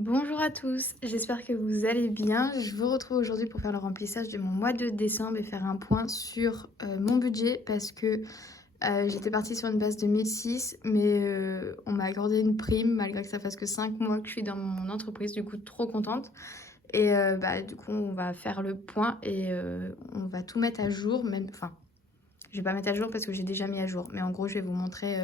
Bonjour à tous, j'espère que vous allez bien. Je vous retrouve aujourd'hui pour faire le remplissage de mon mois de décembre et faire un point sur mon budget parce que j'étais partie sur une base de 1006 mais on m'a accordé une prime malgré que ça fasse que 5 mois que je suis dans mon entreprise, du coup trop contente. Et du coup on va faire le point et on va tout mettre à jour, même, enfin je vais pas mettre à jour parce que j'ai déjà mis à jour, mais en gros je vais vous montrer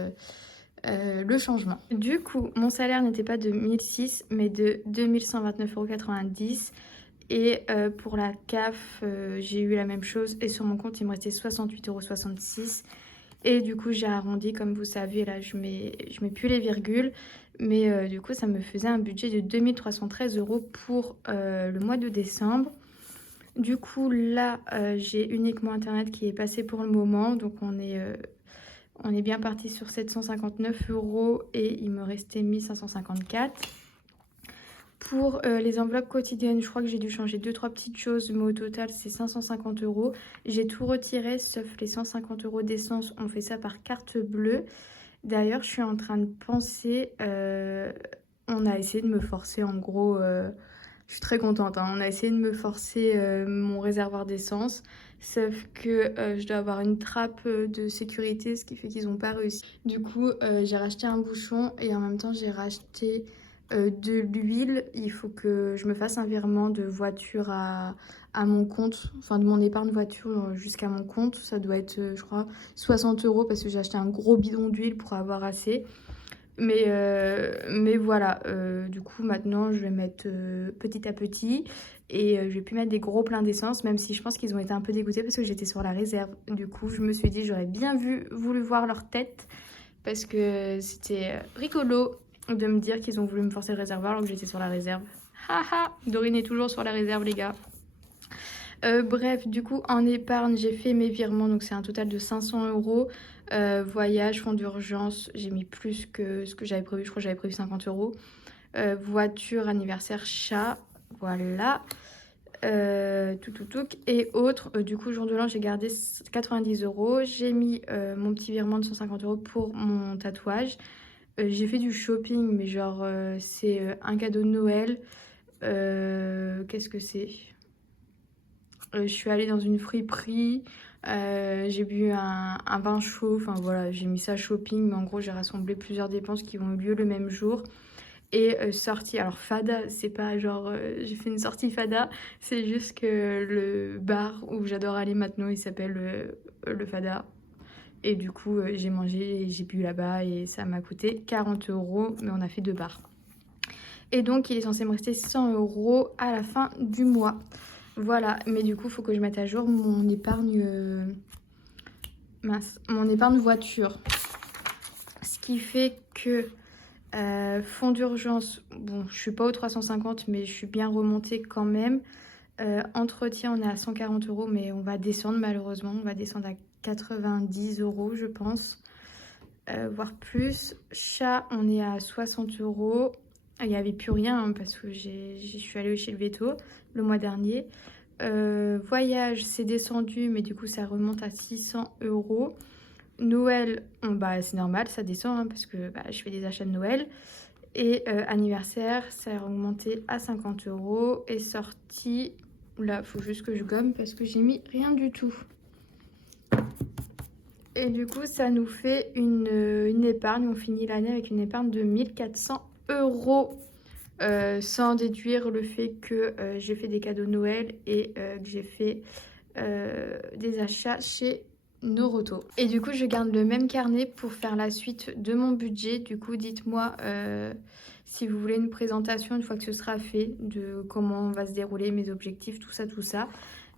le changement. Du coup, mon salaire n'était pas de 1006 mais de 2129,90 €. Et pour la CAF, j'ai eu la même chose. Et sur mon compte, il me restait 68,66 €. Et du coup, j'ai arrondi, comme vous savez, là, je mets plus les virgules. Mais du coup, ça me faisait un budget de 2313 € pour le mois de décembre. Du coup, là, j'ai uniquement Internet qui est passé pour le moment. Donc, on est bien parti sur 759 € et il me restait 1554. Pour les enveloppes quotidiennes, je crois que j'ai dû changer 2-3 petites choses, mais au total, c'est 550 €. J'ai tout retiré, sauf les 150 € d'essence. On fait ça par carte bleue. D'ailleurs, je suis en train de penser... on a essayé de me forcer, en gros... je suis très contente, hein. On a essayé de me forcer mon réservoir d'essence. Sauf que je dois avoir une trappe de sécurité, ce qui fait qu'ils n'ont pas réussi. Du coup, j'ai racheté un bouchon et en même temps, j'ai racheté de l'huile. Il faut que je me fasse un virement de voiture à mon compte, enfin de mon épargne voiture jusqu'à mon compte. Ça doit être, je crois, 60 € parce que j'ai acheté un gros bidon d'huile pour avoir assez. Mais voilà, du coup maintenant je vais mettre petit à petit et je vais plus mettre des gros pleins d'essence, même si je pense qu'ils ont été un peu dégoûtés parce que j'étais sur la réserve. Du coup je me suis dit j'aurais bien voulu voir leur tête parce que c'était rigolo de me dire qu'ils ont voulu me forcer le réservoir alors que j'étais sur la réserve. Haha, Dorine est toujours sur la réserve les gars. Bref, du coup, en épargne, j'ai fait mes virements, donc c'est un total de 500 €. Voyage, fonds d'urgence, j'ai mis plus que ce que j'avais prévu. Je crois que j'avais prévu 50 €. Voiture, anniversaire, chat, voilà. Tout. Et autres, du coup, jour de l'an, j'ai gardé 90 €. J'ai mis mon petit virement de 150 € pour mon tatouage. J'ai fait du shopping, mais genre, c'est un cadeau de Noël. Qu'est-ce que c'est? Je suis allée dans une friperie, j'ai bu un vin chaud, enfin voilà, j'ai mis ça shopping, mais en gros j'ai rassemblé plusieurs dépenses qui ont eu lieu le même jour. Et sortie, alors fada, c'est pas genre j'ai fait une sortie fada, c'est juste que le bar où j'adore aller maintenant, il s'appelle le Fada. Et du coup j'ai mangé et j'ai bu là-bas et ça m'a coûté 40 €, mais on a fait 2 bars. Et donc il est censé me rester 100 € à la fin du mois. Voilà, mais du coup, il faut que je mette à jour mon épargne... mon épargne voiture. Ce qui fait que fonds d'urgence, bon, je suis pas aux 350, mais je suis bien remontée quand même. Entretien, on est à 140 €, mais on va descendre malheureusement. On va descendre à 90 € je pense, voire plus. Chat, on est à 60 €. Il n'y avait plus rien hein, parce que je suis allée chez le veto le mois dernier. Voyage, c'est descendu, mais du coup, ça remonte à 600 €. Noël, c'est normal, ça descend hein, parce que je fais des achats de Noël. Et anniversaire, ça a remonté à 50 €. Et sortie, là, il faut juste que je gomme parce que j'ai mis rien du tout. Et du coup, ça nous fait une épargne. On finit l'année avec une épargne de 1400 €. Sans déduire le fait que j'ai fait des cadeaux de Noël et que j'ai fait des achats chez Noroto. Et du coup, je garde le même carnet pour faire la suite de mon budget. Du coup, dites-moi si vous voulez une présentation une fois que ce sera fait, de comment va se dérouler mes objectifs, tout ça.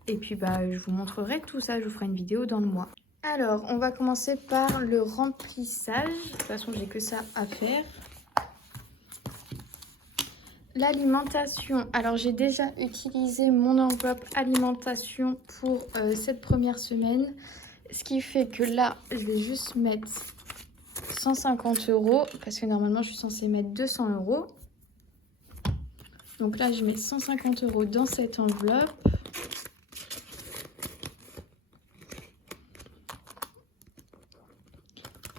Et puis, je vous montrerai tout ça. Je vous ferai une vidéo dans le mois. Alors, on va commencer par le remplissage. De toute façon, j'ai que ça à faire. L'alimentation, alors j'ai déjà utilisé mon enveloppe alimentation pour cette première semaine. Ce qui fait que là, je vais juste mettre 150 € parce que normalement, je suis censée mettre 200 €. Donc là, je mets 150 € dans cette enveloppe.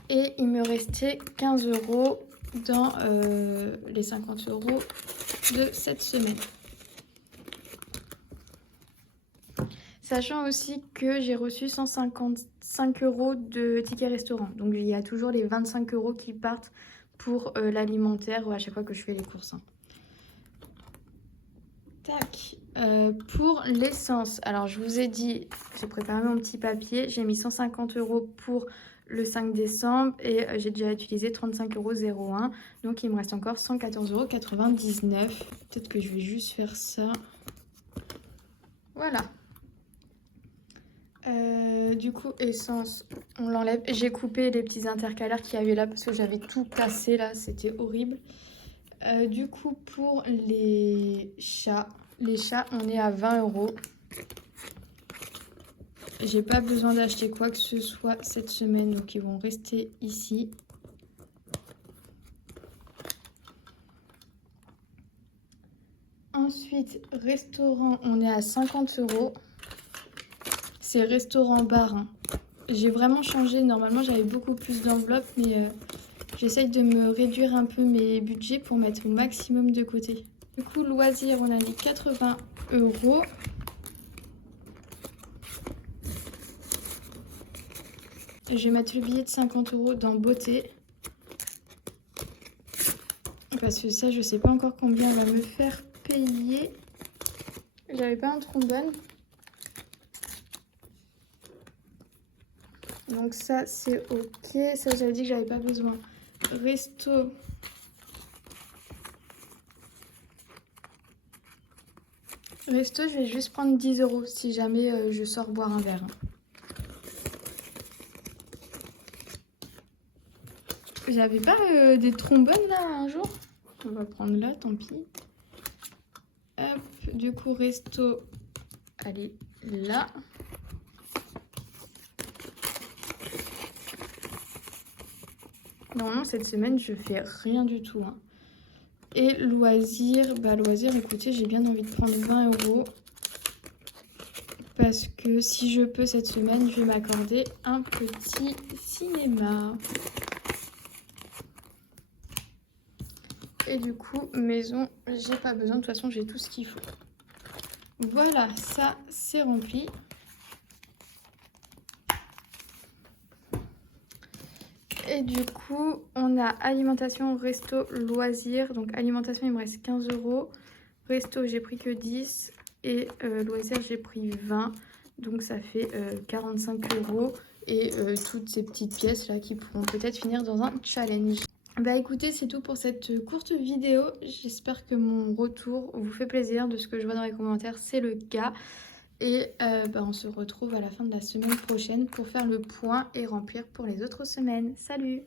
Et il me restait 15 € dans les 50 € de cette semaine. Sachant aussi que j'ai reçu 155 € de tickets restaurant. Donc il y a toujours les 25 € qui partent pour l'alimentaire à chaque fois que je fais les courses. Tac. Pour l'essence, alors je vous ai dit, j'ai préparé mon petit papier, j'ai mis 150 € pour le 5 décembre et j'ai déjà utilisé 35,01 €. Donc il me reste encore 114,99 €. Peut-être que je vais juste faire ça. Voilà. Du coup, essence, on l'enlève. J'ai coupé les petits intercalaires qu'il y avait là parce que j'avais tout cassé là, c'était horrible. Du coup, pour les chats, on est à 20 €. J'ai pas besoin d'acheter quoi que ce soit cette semaine, donc ils vont rester ici. Ensuite, restaurant, on est à 50 €. C'est restaurant-bar. Hein. J'ai vraiment changé. Normalement, j'avais beaucoup plus d'enveloppes, mais j'essaye de me réduire un peu mes budgets pour mettre au maximum de côté. Du coup, loisirs, on a mis 80 €. Je vais mettre le billet de 50 € dans beauté. Parce que ça, je sais pas encore combien on va me faire payer. J'avais pas un trombone. Donc ça, c'est ok. Ça, j'avais dit que j'avais pas besoin. Resto. Resto, je vais juste prendre 10 € si jamais je sors boire un verre. J'avais pas des trombones là un jour. On va prendre là, tant pis. Hop, du coup, resto. Allez, là. Normalement, cette semaine, je fais rien du tout. Hein. Et loisirs, loisirs, écoutez, j'ai bien envie de prendre 20 €. Parce que si je peux cette semaine, je vais m'accorder un petit cinéma. Et du coup, maison, j'ai pas besoin. De toute façon, j'ai tout ce qu'il faut. Voilà, ça, c'est rempli. Et du coup, on a alimentation, resto, loisirs. Donc alimentation, il me reste 15 €. Resto, j'ai pris que 10. Et loisirs, j'ai pris 20. Donc ça fait 45 €. Et toutes ces petites pièces là qui pourront peut-être finir dans un challenge. Écoutez, c'est tout pour cette courte vidéo. J'espère que mon retour vous fait plaisir. De ce que je vois dans les commentaires, c'est le cas. Et on se retrouve à la fin de la semaine prochaine pour faire le point et remplir pour les autres semaines. Salut!